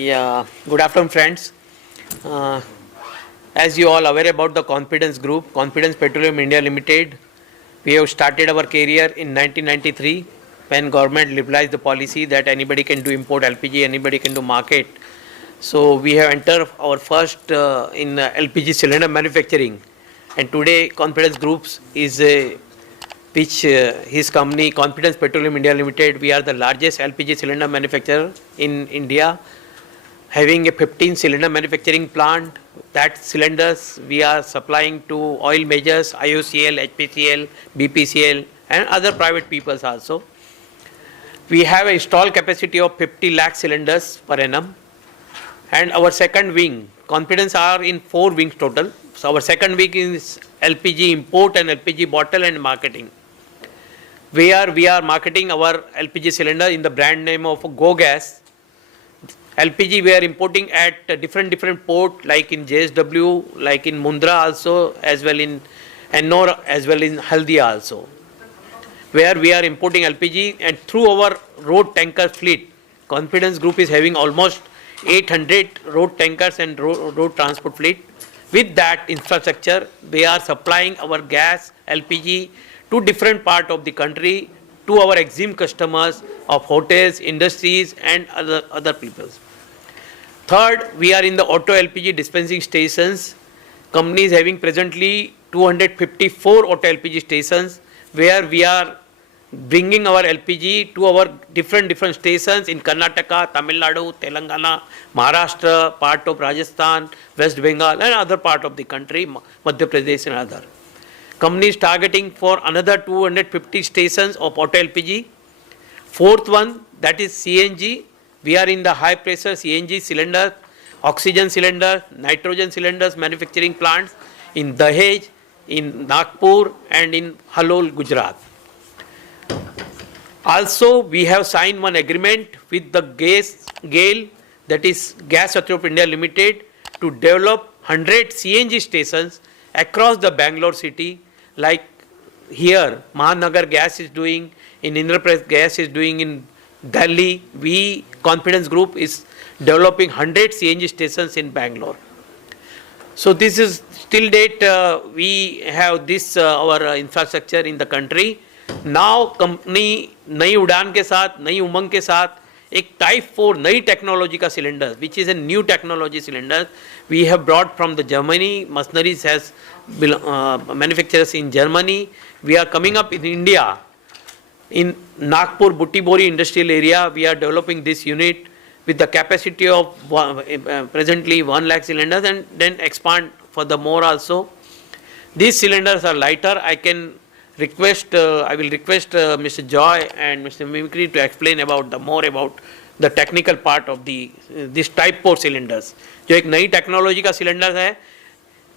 Yeah, good afternoon, friends. Uh, as you all aware about the Confidence Group, Confidence Petroleum India Limited, we have started our career in 1993 when government liberalized the policy that anybody can do import LPG, anybody can do market. So we have entered our first in LPG cylinder manufacturing, and today Confidence Groups is which his company Confidence Petroleum India Limited. We are the largest LPG cylinder manufacturer in India, having a 15 cylinder manufacturing plant. That cylinders we are supplying to oil majors, IOCL, HPCL, BPCL and other private peoples also. We have a installed capacity of 50 lakh cylinders per annum, and our second wing, Confidence are in 4 wings total. So our second wing is LPG import and LPG bottle and marketing, where we are marketing our LPG cylinder in the brand name of Go Gas. LPG we are importing at different port, like in JSW, like in Mundra also, as well in Ennore, as well in Haldia also, where we are importing LPG. And through our road tanker fleet, Confidence Group is having almost 800 road tankers and road transport fleet. With that infrastructure, we are supplying our gas, LPG to different part of the country, to our EXIM customers of hotels, industries and other peoples. Third, we are in the auto LPG dispensing stations. Company is having presently 254 auto LPG stations, where we are bringing our LPG to our different stations in Karnataka, Tamil Nadu, Telangana, Maharashtra, part of Rajasthan, West Bengal and other part of the country, Madhya Pradesh and other. Company is targeting for another 250 stations of auto LPG. Fourth one, that is CNG. We are in the high pressure CNG cylinder, oxygen cylinder, nitrogen cylinders manufacturing plants in Dahej, in Nagpur and in Halol, Gujarat. Also, we have signed one agreement with the GAIL, that is Gas Authority of India Limited, to develop 100 CNG stations across the Bangalore city, like here Mahanagar Gas is doing, in Indraprasth Gas is doing in Delhi. We, Confidence Group, is developing 100 CNG stations in Bangalore. So this is till date we have this our infrastructure in the country. Now company नई उड़ान के साथ, नई उमंग के साथ एक type 4 नई technology का cylinder, which is a new technology cylinder, we have brought from the Germany. Machineries has manufacturers in Germany. We are coming up in India, in Nagpur Butibori industrial area. We are developing this unit with the capacity of presently 1 lakh cylinders, and then expand for the more also. These cylinders are lighter. I will request Mr. Joy and Mr. Mimicry to explain about more about the technical part of this type 4 cylinders, जो एक नई technology का cylinder है.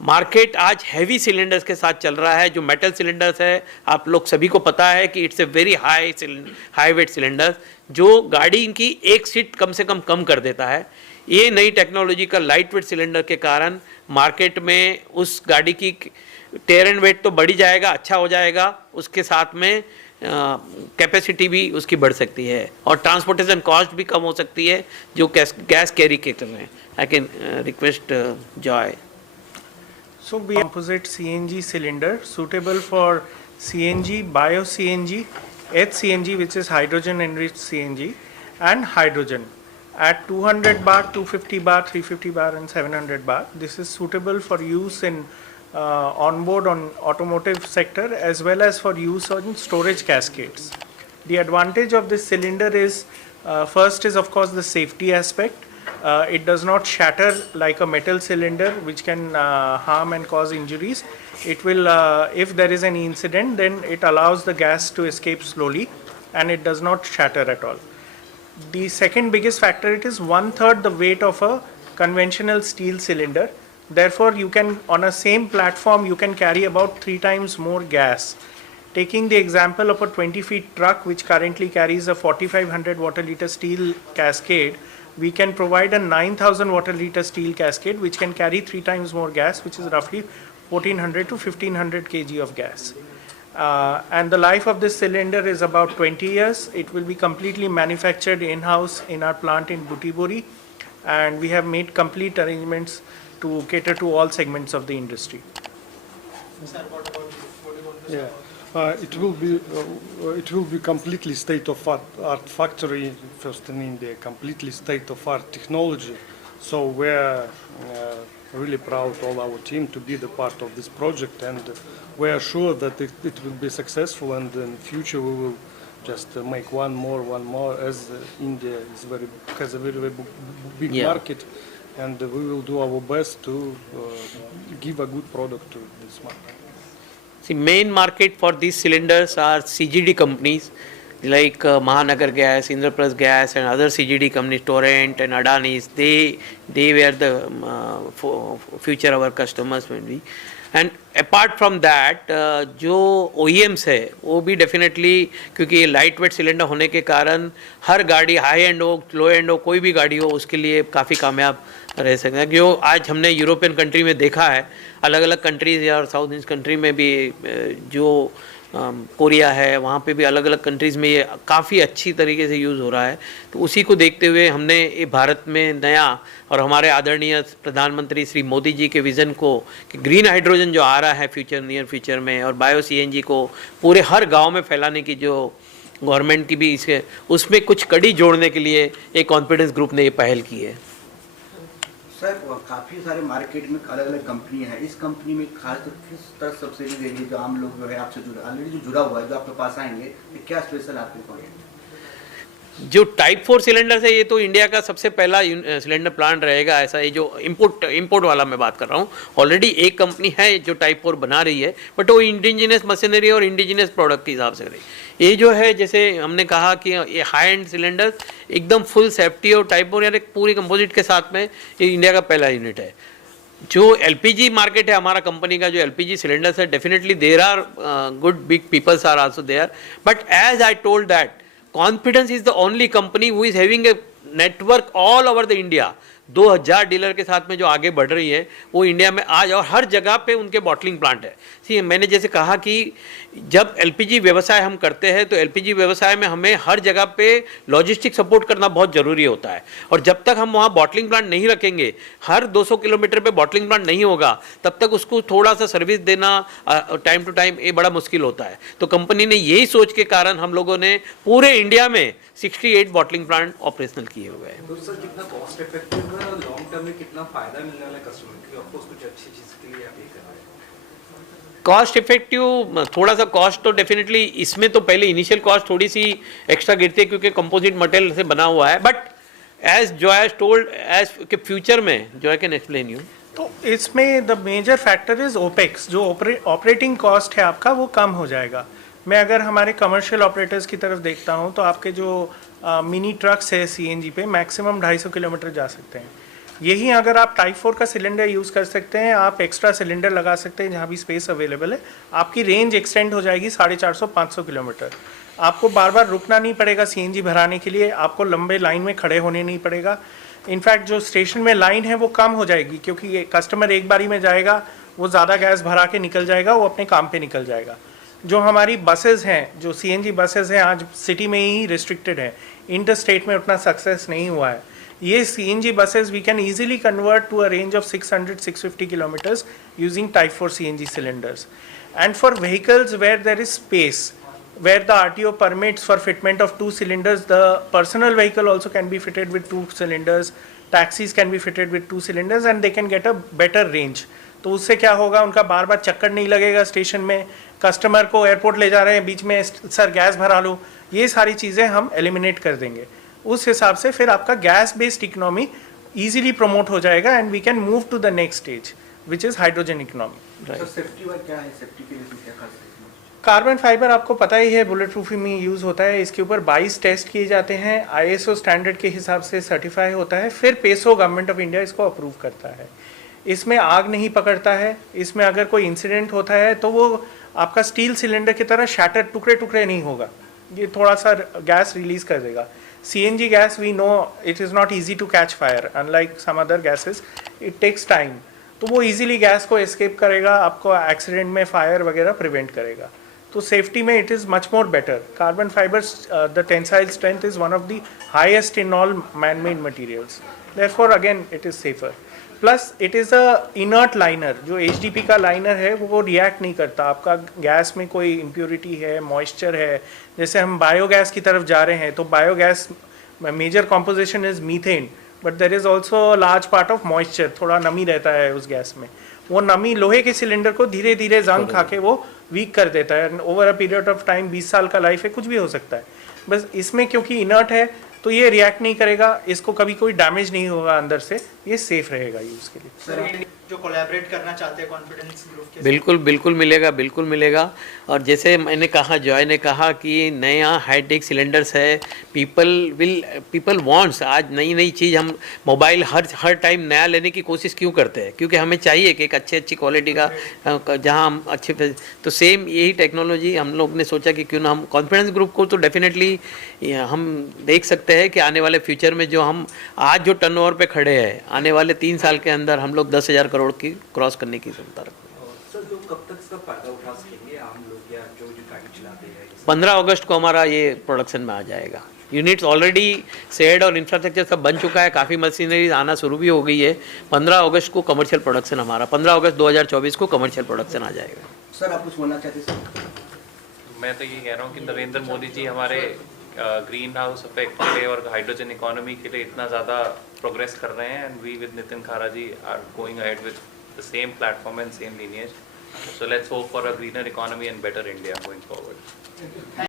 Market आज heavy cylinders के साथ चल रहा है. जो मेटल सिलेंडर्स है, आप लोग सभी को पता है कि it's a very high wait cylinder, जो गाड़ी की एक सीट कम से कम कर देता है. ये नई टेक्नोलॉजी का लाइट वेट सिलेंडर के कारण मार्केट में उस गाड़ी की टेयर एंड वेट तो बढ़ी जाएगा, अच्छा हो जाएगा, उसके साथ में कैपेसिटी भी उसकी बढ़ सकती है और ट्रांसपोर्टेशन कॉस्ट भी कम हो सकती है जो गैस कैरी कर रहे हैं. I can request Joy. So we composite CNG cylinder suitable for CNG, bio CNG, HCNG, which is hydrogen enriched CNG, and hydrogen at 200 bar, 250 bar, 350 bar and 700 bar. This is suitable for use in onboard on automotive sector, as well as for use on storage cascades. The advantage of this cylinder is first is of course the safety aspect. It does not shatter like a metal cylinder, which can harm and cause injuries. It will, if there is any incident, then it allows the gas to escape slowly and it does not shatter at all. The second biggest factor, it is 1/3 the weight of a conventional steel cylinder. Therefore, you can, on a same platform, you can carry about 3 times more gas. Taking the example of a 20-feet truck, which currently carries a 4,500 water liter steel cascade, we can provide a 9,000 water liter steel cascade, which can carry 3 times more gas, which is roughly 1,400 to 1,500 kg of gas. And the life of this cylinder is about 20 years. It will be completely manufactured in-house in our plant in Butibori. and we have made complete arrangements to cater to all segments of the industry. Yeah, it will be completely state-of-art factory, first in India, completely state-of-art technology. So we're really proud, all our team, to be the part of this project, and we are sure that it will be successful, and in future we will just make one more, as India has a very big Yeah. market, and we will do our best to give a good product to this market. See, main market for these cylinders are CGD companies like Mahanagar Gas, Indraprasth Gas, and other CGD companies, Torrent and Adani's. They were the future our customers will be. And apart from that, जो OEMs है वो भी definitely, क्योंकि ये light weight cylinder होने के कारण हर गाड़ी हाई एंड हो लो एंड हो कोई भी गाड़ी हो उसके लिए काफ़ी कामयाब रह सकते हैं। जो आज हमने यूरोपियन कंट्री में देखा है, अलग अलग कंट्रीज और साउथ ईस्ट कंट्री में भी, जो कोरिया है वहाँ पे भी अलग अलग कंट्रीज़ में ये काफ़ी अच्छी तरीके से यूज़ हो रहा है। तो उसी को देखते हुए हमने ये भारत में नया, और हमारे आदरणीय प्रधानमंत्री श्री मोदी जी के विज़न को कि ग्रीन हाइड्रोजन जो आ रहा है फ्यूचर, नियर फ्यूचर में, और बायो सीएनजी को पूरे हर गांव में फैलाने की जो गवर्नमेंट की भी इसके उसमें कुछ कड़ी जोड़ने के लिए एक कॉन्फिडेंस ग्रुप ने ये पहल की है। सर, काफ़ी सारे मार्केट में अलग अलग कंपनी है, इस कंपनी में खास तो किस तरह सब्सिडी देगी जो आम लोग जो है आपसे ऑलरेडी जो जुड़ा हुआ है, जो आपके पास आएंगे, तो क्या स्पेशल आपके पॉइंट? जो टाइप 4 सिलेंडर है ये तो इंडिया का सबसे पहला सिलेंडर प्लांट रहेगा ऐसा। ये जो इंपोर्ट वाला मैं बात कर रहा हूँ, ऑलरेडी एक कंपनी है जो टाइप 4 बना रही है, बट वो इंडिजिनस मशीनरी और इंडिजिनस प्रोडक्ट के हिसाब से रही। ये जो है जैसे हमने कहा कि ये हाई एंड सिलेंडर एकदम फुल सेफ्टी और टाइप 4 यानी पूरी कंपोजिट के साथ में ये इंडिया का पहला यूनिट है। जो एलपीजी मार्केट है हमारा कंपनी का, जो एलपीजी सिलेंडर्स है, definitely there are good big peoples are also there, but as I told that Confidence is the only company who is having a network all over the India. 2000 dealer के साथ में जो आगे बढ़ रही है वो इंडिया में आज, और हर जगह पे उनके बॉटलिंग प्लांट है। सी, मैंने जैसे कहा कि जब एलपीजी व्यवसाय हम करते हैं तो एलपीजी व्यवसाय में हमें हर जगह पे लॉजिस्टिक सपोर्ट करना बहुत ज़रूरी होता है, और जब तक हम वहाँ बॉटलिंग प्लांट नहीं रखेंगे, हर 200 किलोमीटर पे बॉटलिंग प्लांट नहीं होगा, तब तक उसको थोड़ा सा सर्विस देना टाइम टू टाइम ये बड़ा मुश्किल होता है। तो कंपनी ने यही सोच के कारण हम लोगों ने पूरे इंडिया में 68 बॉटलिंग प्लांट ऑपरेशनल किए हुए हैं। तो सर कितना कॉस्ट इफेक्टिव है और लॉन्ग टर्म में कितना फायदा मिलने वाला है कस्टमर को, ऑफ कोर्स कुछ अच्छी चीज़ के लिए आप ये कर रहे हैं? कॉस्ट इफेक्टिव, थोड़ा सा कॉस्ट तो डेफिनेटली इसमें तो पहले इनिशियल कॉस्ट थोड़ी सी एक्स्ट्रा गिरती है क्योंकि कंपोजिट मटेरियल से बना हुआ है, बट एज जो आई टोल्ड एज के फ्यूचर में जो आई कैन एक्सप्लेन यू। तो इसमें the major factor is opex, जो ऑपरेटिंग कॉस्ट है आपका वो कम हो जाएगा। मैं अगर हमारे कमर्शियल ऑपरेटर्स की तरफ देखता हूँ तो आपके जो मिनी ट्रक्स है सीएनजी पे मैक्सिमम 250 किलोमीटर जा सकते हैं। यही अगर आप टाइप 4 का सिलेंडर यूज़ कर सकते हैं, आप एक्स्ट्रा सिलेंडर लगा सकते हैं जहाँ भी स्पेस अवेलेबल है, आपकी रेंज एक्सटेंड हो जाएगी 450-500 किलोमीटर। आपको बार बार रुकना नहीं पड़ेगा सीएनजी भराने के लिए, आपको लंबे लाइन में खड़े होने नहीं पड़ेगा। इनफैक्ट जो स्टेशन में लाइन है वो कम हो जाएगी, क्योंकि कस्टमर एक बारी में जाएगा, वो ज़्यादा गैस भरा के निकल जाएगा, वो अपने काम पे निकल जाएगा। जो हमारी बसेस हैं, जो सीएनजी बसेस हैं, आज सिटी में ही रिस्ट्रिक्टेड है, इंटर स्टेट में उतना सक्सेस नहीं हुआ है। ये CNG buses we can easily convert to a range of 600-650 kilometres using type 4 CNG cylinders. And for vehicles where there is space, where the RTO permits for fitment of 2 cylinders, the personal vehicle also can be fitted with 2 cylinders, taxis can be fitted with 2 cylinders and they can get a better range. तो उससे क्या होगा, उनका बार बार चक्कर नहीं लगेगा station में, customer को एयरपोर्ट ले जा रहे हैं बीच में, सर गैस भरा लो, ये सारी चीज़ें हम एलिमिनेट कर देंगे। उस हिसाब से फिर आपका gas based economy easily promote हो जाएगा and we can move to the next stage which is hydrogen economy. Sir safety वाला क्या है, सेफ्टी के लिए क्या खास है? कार्बन फाइबर आपको पता ही है बुलेट प्रूफिंग में यूज़ होता है। इसके ऊपर 22 टेस्ट किए जाते हैं, ISO स्टैंडर्ड के हिसाब से सर्टिफाई होता है, फिर पेसो गवर्नमेंट ऑफ इंडिया इसको अप्रूव करता है। इसमें आग नहीं पकड़ता है, इसमें अगर कोई इंसिडेंट होता है तो वो आपका स्टील सिलेंडर की तरह शैटर टुकड़े टुकड़े नहीं होगा, ये थोड़ा सा गैस रिलीज कर देगा। CNG gas we know it is not easy to catch fire, unlike some other gases it takes time, तो वो इजीली गैस को एस्केप करेगा, आपको एक्सीडेंट में फायर वगैरह प्रिवेंट करेगा। तो सेफ्टी में it is much more better. Carbon fibres the tensile strength is one of the highest in all man made materials. Therefore again it is safer. Plus it is a inert liner. जो HDP का liner है वो react नहीं करता. आपका gas में कोई impurity है, मॉइस्चर है, जैसे हम बायोगैस की तरफ जा रहे हैं तो biogas major composition is methane, but there is also large part of moisture. थोड़ा नमी रहता है उस गैस में. वो नमी लोहे के सिलेंडर को धीरे धीरे जंग खा के वो वीक कर देता है. Over a period of time 20 साल का लाइफ है, कुछ भी हो सकता है. बस इसमें क्योंकि इनर्ट है तो ये रिएक्ट नहीं करेगा, इसको कभी कोई डैमेज नहीं होगा अंदर से, ये सेफ रहेगा यूज़ के लिए. सर जो कोलैबोरेट करना चाहते हैं कॉन्फिडेंस ग्रुप के बिल्कुल बिल्कुल मिलेगा, बिल्कुल मिलेगा. और जैसे मैंने कहा, जॉय ने कहा कि नया हाईटेक सिलेंडर्स है, पीपल वांट्स. आज नई नई चीज़, हम मोबाइल हर टाइम नया लेने की कोशिश क्यों करते हैं? क्योंकि हमें चाहिए कि एक अच्छी क्वालिटी का, जहां हम अच्छे. तो सेम यही टेक्नोलॉजी हम लोग ने सोचा कि क्यों ना हम कॉन्फिडेंस ग्रुप को, तो डेफिनेटली हम देख सकते हैं कि आने वाले फ्यूचर में जो हम आज जो टर्नओवर पे खड़े हैं, आने वाले 3 साल के अंदर हम लोग 10,000 करोड़ की क्रॉस करने की क्षमता रखते हैं. सर जो कब तक इसका फायदा उठा सकेंगे आम लोग या जो जो गाड़ी चलाते हैं? 15 अगस्त को हमारा ये प्रोडक्शन में आ जाएगा. यूनिट्स ऑलरेडी शेड और इंफ्रास्ट्रक्चर सब बन चुका है, काफ़ी मशीनरी आना शुरू भी हो गई है. 15 अगस्त को कमर्शियल प्रोडक्शन हमारा, 15 अगस्त 2024 को कमर्शियल प्रोडक्शन आ जाएगा. सर आप कुछ बोलना चाहते सर? मैं तो ये कह रहा हूँ कि नरेंद्र मोदी जी हमारे ग्रीन हाउस इफेक्ट के लिए और हाइड्रोजन इकोनॉमी के लिए इतना ज़्यादा प्रोग्रेस कर रहे हैं, and we with Nitin Khara ji are going ahead with the same platform and same lineage. So let's hope for a greener economy and better India going forward.